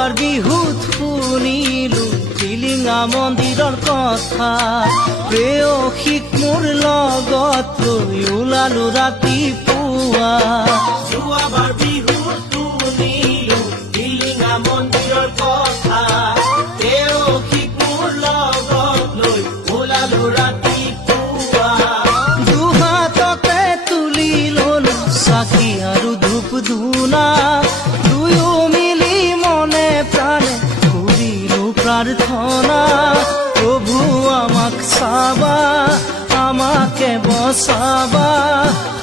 যোৱাবাৰ বিহুত শুনিলো টিলিঙা মন্দিৰৰ কথা প্ৰেয়সীক মোৰ লগত লৈ ওলালো ৰাতিপুৱা যোৱাবাৰ বিহুত শুনিলো টিলিঙা মন্দিৰৰ কথা প্ৰেয়সীক মোৰ লগত লৈ ওলালো ৰাতিপুৱা দুহাততে তুলি ললো চাকি আৰু ধূপ ধূনা দুয়ো মিলি মনে প্ৰাণে কৰিলো প্ৰাৰ্থনা প্ৰভু আমাক চাবা আমাকে বচাবা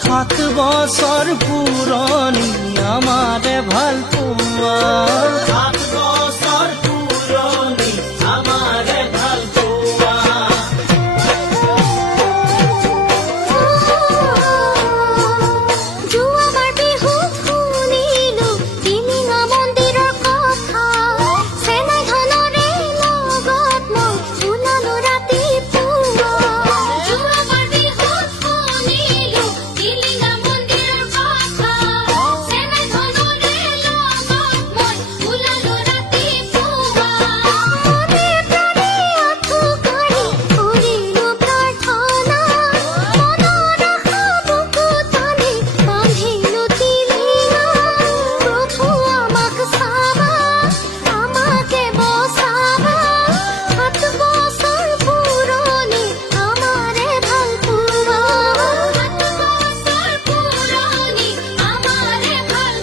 7 বছৰ পুৰণি আমাৰে ভাল পোৱা 7 বছৰ পুৰণি আমাৰে ভাল পোৱা যোৱাবাৰ বিহুত শুনিলো টিলিঙা মন্দিৰৰ কথা চেনাই ধানৰে লগত মই ওলালো ৰাতিপুৱা যোৱাবাৰ বিহুত শুনিলো টিলিঙা মন্দিৰৰ কথা চেনাই ধানৰে লগত মই ওলালো ৰাতিপুৱা মনে প্ৰাণে আঁঠু কাঢ়ি কৰিলো প্ৰাৰ্থনা মনৰ আশা বুকুত আনি বান্ধিলো টিলিঙা প্ৰভু আমাক চাবা আমাকে বচাবা 7 বছৰ পুৰণি আমাৰে ভাল পোৱা 7 বছৰ পুৰণি আমাৰে ভাল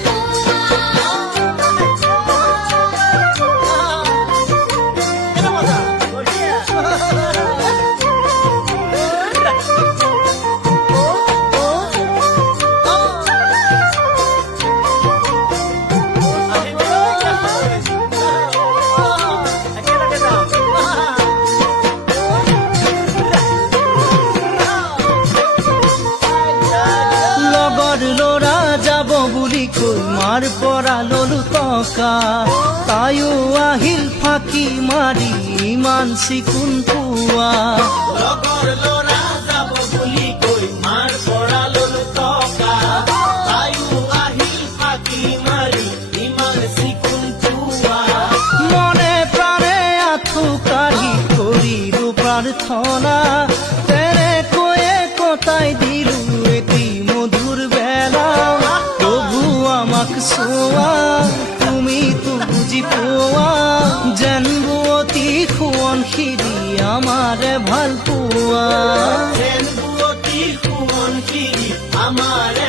লগৰ ল'ৰা যাব বুলি কৈ মাৰ পৰা ললো টকা তাইও আহিল ফাঁকি মাৰি ইমান চিকুণ পোৱা লগৰ ল'ৰা যাব বুলি কৈ মাৰ পৰা ললো টকা তাইও আহিল ফাঁকি মাৰি ইমান চিকুণ পোৱা মনে প্ৰাণে আঁঠু কাঢ়ি কৰিলো প্ৰাৰ্থনা তেনেকৈয়ে কটাই দিলো এটি মধুৰ বেলা প্ৰভু আমাক চোৱা তুমিতো বুজি পোৱা যেন বুৱতী সোৱণশিৰি আমাৰে ভাল পোৱা যেন বুৱতী সোৱণশিৰি আমাৰে